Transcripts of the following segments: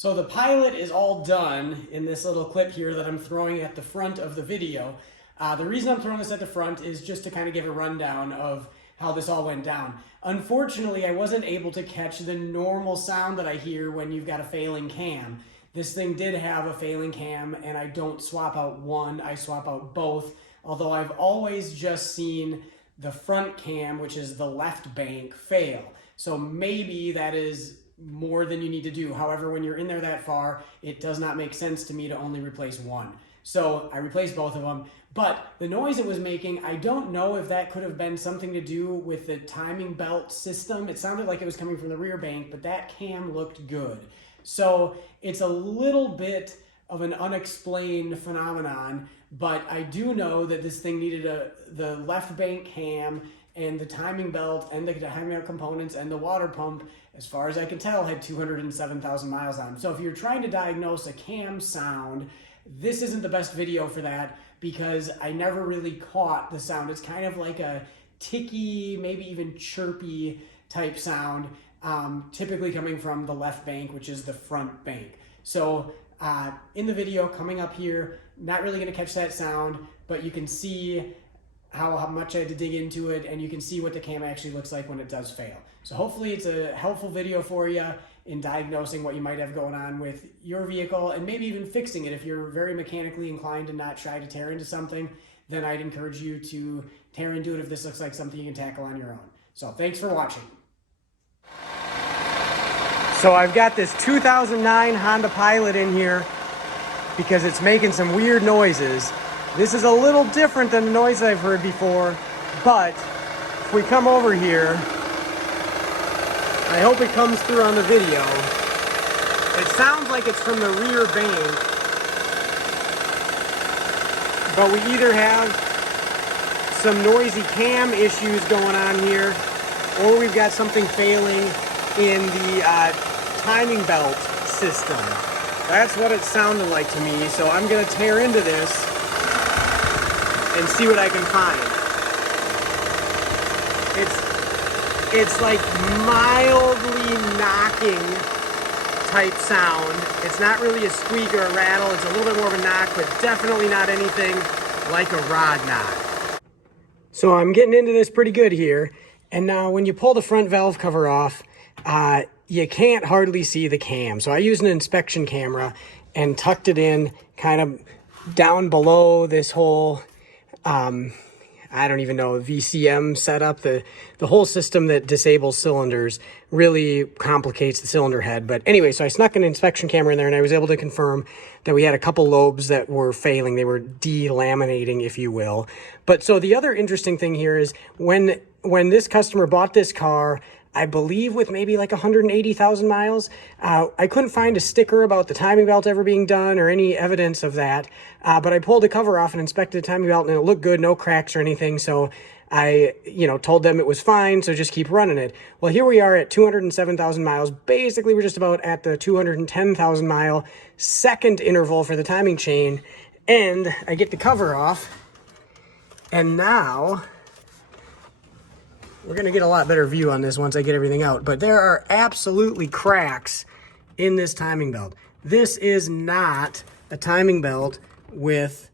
So the pilot is all done in this little clip here that I'm throwing at the front of the video. The reason I'm throwing this at the front is just to kind of give a rundown of how this all went down. Unfortunately, I wasn't able to catch the normal sound that I hear when you've got a failing cam. This thing did have a failing cam, and I don't swap out one, I swap out both. Although I've always just seen the front cam, which is the left bank, fail. So maybe that is more than you need to do. However, when you're in there that far, it does not make sense to me to only replace one. So I replaced both of them, but the noise it was making, I don't know if that could have been something to do with the timing belt system. It sounded like it was coming from the rear bank, but that cam looked good. So it's a little bit of an unexplained phenomenon, but I do know that this thing needed the left bank cam and the timing belt and the timing belt components and the water pump, as far as I can tell, had 207,000 miles on them. So if you're trying to diagnose a cam sound, this isn't the best video for that because I never really caught the sound. It's kind of like a ticky, maybe even chirpy type sound, typically coming from the left bank, which is the front bank. So in the video coming up here, not really going to catch that sound, but you can see how much I had to dig into it, and you can see what the cam actually looks like when it does fail. So hopefully it's a helpful video for you in diagnosing what you might have going on with your vehicle and maybe even fixing it. If you're very mechanically inclined and not try to tear into something, then I'd encourage you to tear into it if this looks like something you can tackle on your own. So thanks for watching. So I've got this 2009 Honda Pilot in here because it's making some weird noises. This is a little different than the noise I've heard before, but if we come over here, I hope it comes through on the video. It sounds like it's from the rear bank, but we either have some noisy cam issues going on here, or we've got something failing in the timing belt system. That's what it sounded like to me, so I'm gonna tear into this and see what I can find. It's like mildly knocking type sound. It's not really a squeak or a rattle. It's a little bit more of a knock, but definitely not anything like a rod knock. So I'm getting into this pretty good here. And now when you pull the front valve cover off, you can't hardly see the cam. So I used an inspection camera and tucked it in kind of down below this whole I don't even know, VCM setup. The whole system that disables cylinders really complicates the cylinder head. But anyway, so I snuck an inspection camera in there and I was able to confirm that we had a couple lobes that were failing. They were delaminating, if you will. But so the other interesting thing here is when this customer bought this car, I believe with maybe like 180,000 miles. I couldn't find a sticker about the timing belt ever being done or any evidence of that. But I pulled the cover off and inspected the timing belt and it looked good, no cracks or anything. So I, told them it was fine, so just keep running it. Well, here we are at 207,000 miles. Basically, we're just about at the 210,000 mile second interval for the timing chain. And I get the cover off. And now we're going to get a lot better view on this once I get everything out. But there are absolutely cracks in this timing belt. This is not a timing belt with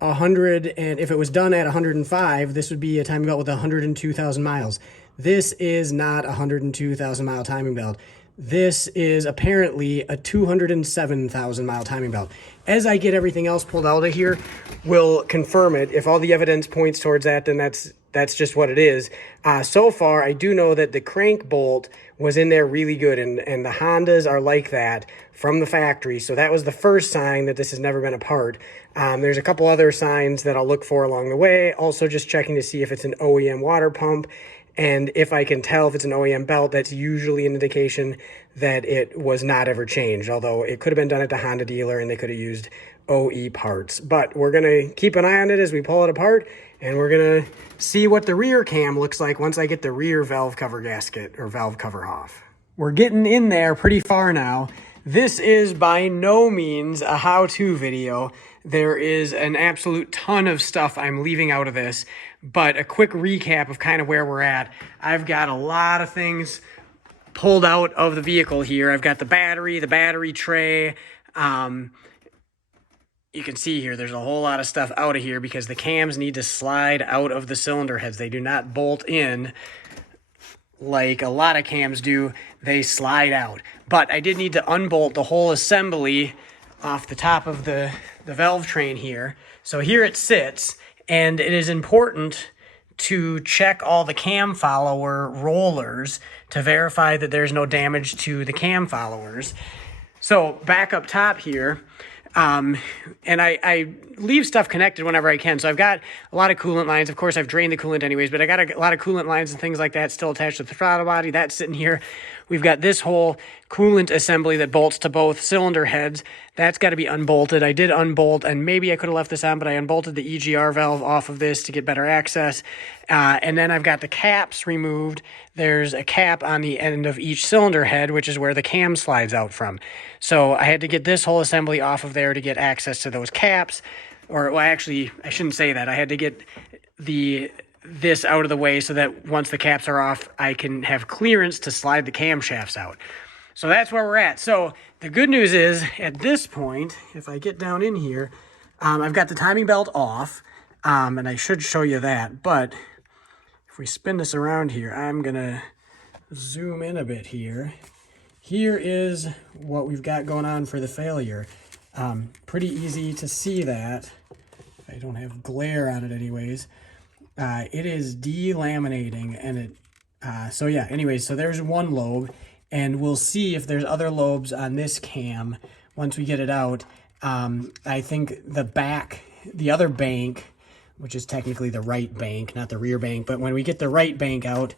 100, and if it was done at 105, this would be a timing belt with 102,000 miles. This is not a 102,000 mile timing belt. This is apparently a 207,000 mile timing belt. As I get everything else pulled out of here, we'll confirm it. If all the evidence points towards that, then that's just what it is. So far, I do know that the crank bolt was in there really good, and the Hondas are like that from the factory. So that was the first sign that this has never been apart. There's a couple other signs that I'll look for along the way. Also just checking to see if it's an OEM water pump. And if I can tell if it's an OEM belt, that's usually an indication that it was not ever changed. Although it could have been done at the Honda dealer and they could have used OE parts. But we're going to keep an eye on it as we pull it apart. And we're going to see what the rear cam looks like once I get the rear valve cover gasket or valve cover off. We're getting in there pretty far now. This is by no means a how-to video. There is an absolute ton of stuff I'm leaving out of this, but a quick recap of kind of where we're at. I've got a lot of things pulled out of the vehicle here. I've got the battery tray. You can see here, there's a whole lot of stuff out of here because the cams need to slide out of the cylinder heads. They do not bolt in like a lot of cams do. They slide out. But I did need to unbolt the whole assembly off the top of the valve train here. So here it sits, and it is important to check all the cam follower rollers to verify that there's no damage to the cam followers. So back up top here, and I leave stuff connected whenever I can. So I've got a lot of coolant lines. Of course, I've drained the coolant anyways, but I got a lot of coolant lines and things like that still attached to the throttle body. That's sitting here. We've got this whole coolant assembly that bolts to both cylinder heads. That's got to be unbolted. I did unbolt, and maybe I could have left this on, but I unbolted the EGR valve off of this to get better access. And then I've got the caps removed. There's a cap on the end of each cylinder head, which is where the cam slides out from. So I had to get this whole assembly off of there to get access to those caps. Or, well, actually, I shouldn't say that. I had to get this out of the way so that once the caps are off, I can have clearance to slide the camshafts out. So that's where we're at. So the good news is, at this point, if I get down in here, I've got the timing belt off, and I should show you that. But if we spin this around here, I'm going to zoom in a bit here. Here is what we've got going on for the failure. Pretty easy to see that. I don't have glare on it anyways. It is delaminating, and it, so yeah, anyways, so there's one lobe, and we'll see if there's other lobes on this cam once we get it out. I think the other bank, which is technically the right bank, not the rear bank, but when we get the right bank out,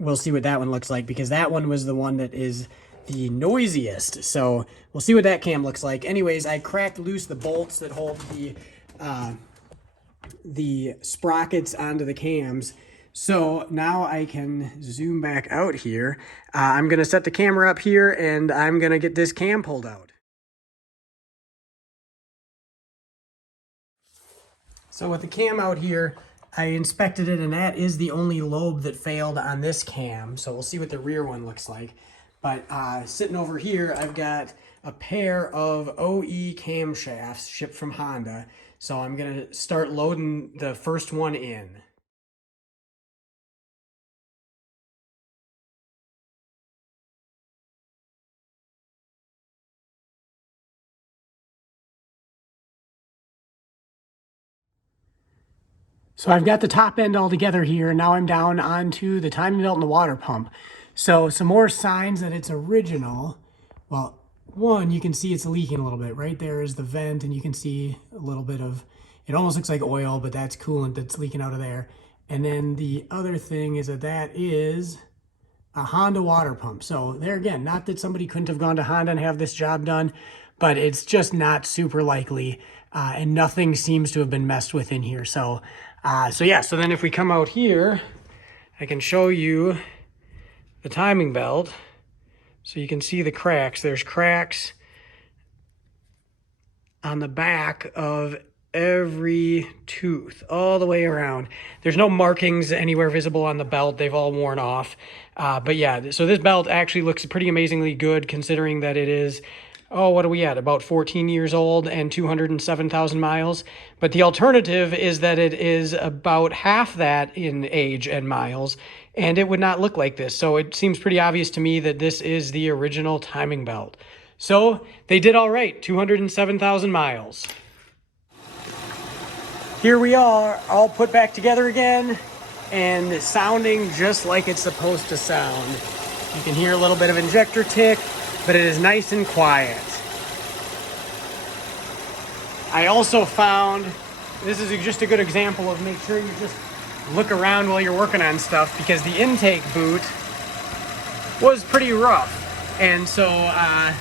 we'll see what that one looks like, because that one was the one that is the noisiest. So we'll see what that cam looks like. Anyways, I cracked loose the bolts that hold the sprockets onto the cams. So now I can zoom back out here. I'm going to set the camera up here, and I'm going to get this cam pulled out. So with the cam out here, I inspected it, and that is the only lobe that failed on this cam. So we'll see what the rear one looks like. But sitting over here, I've got a pair of OE camshafts shipped from Honda. So I'm going to start loading the first one in. So I've got the top end all together here, and now I'm down onto the timing belt and the water pump. So some more signs that it's original. Well, one, you can see it's leaking a little bit. Right there is the vent, and you can see a little bit of, it almost looks like oil, but that's coolant that's leaking out of there. And then the other thing is that is a Honda water pump. So there again, not that somebody couldn't have gone to Honda and have this job done, but it's just not super likely, and nothing seems to have been messed with in here. So yeah, so then if we come out here, I can show you the timing belt. So you can see the cracks. There's cracks on the back of every tooth all the way around. There's no markings anywhere visible on the belt. They've all worn off. But yeah, so this belt actually looks pretty amazingly good, considering that it is, oh, what are we at? About 14 years old and 207,000 miles. But the alternative is that it is about half that in age and miles, and it would not look like this. So it seems pretty obvious to me that this is the original timing belt. So they did all right, 207,000 miles. Here we are, all put back together again, and sounding just like it's supposed to sound. You can hear a little bit of injector tick, but it is nice and quiet. I also found, this is just a good example of make sure you just look around while you're working on stuff, because the intake boot was pretty rough. And so I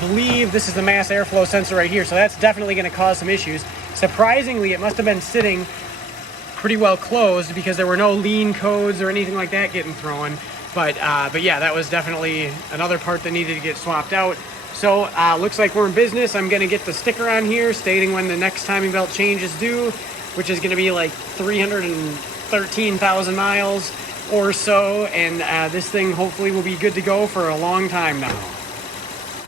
believe this is the mass airflow sensor right here, so that's definitely going to cause some issues. Surprisingly, it must have been sitting pretty well closed because there were no lean codes or anything like that getting thrown. But yeah, that was definitely another part that needed to get swapped out. So looks like we're in business. I'm going to get the sticker on here stating when the next timing belt change is due, which is going to be like 313,000 miles or so, and this thing hopefully will be good to go for a long time now.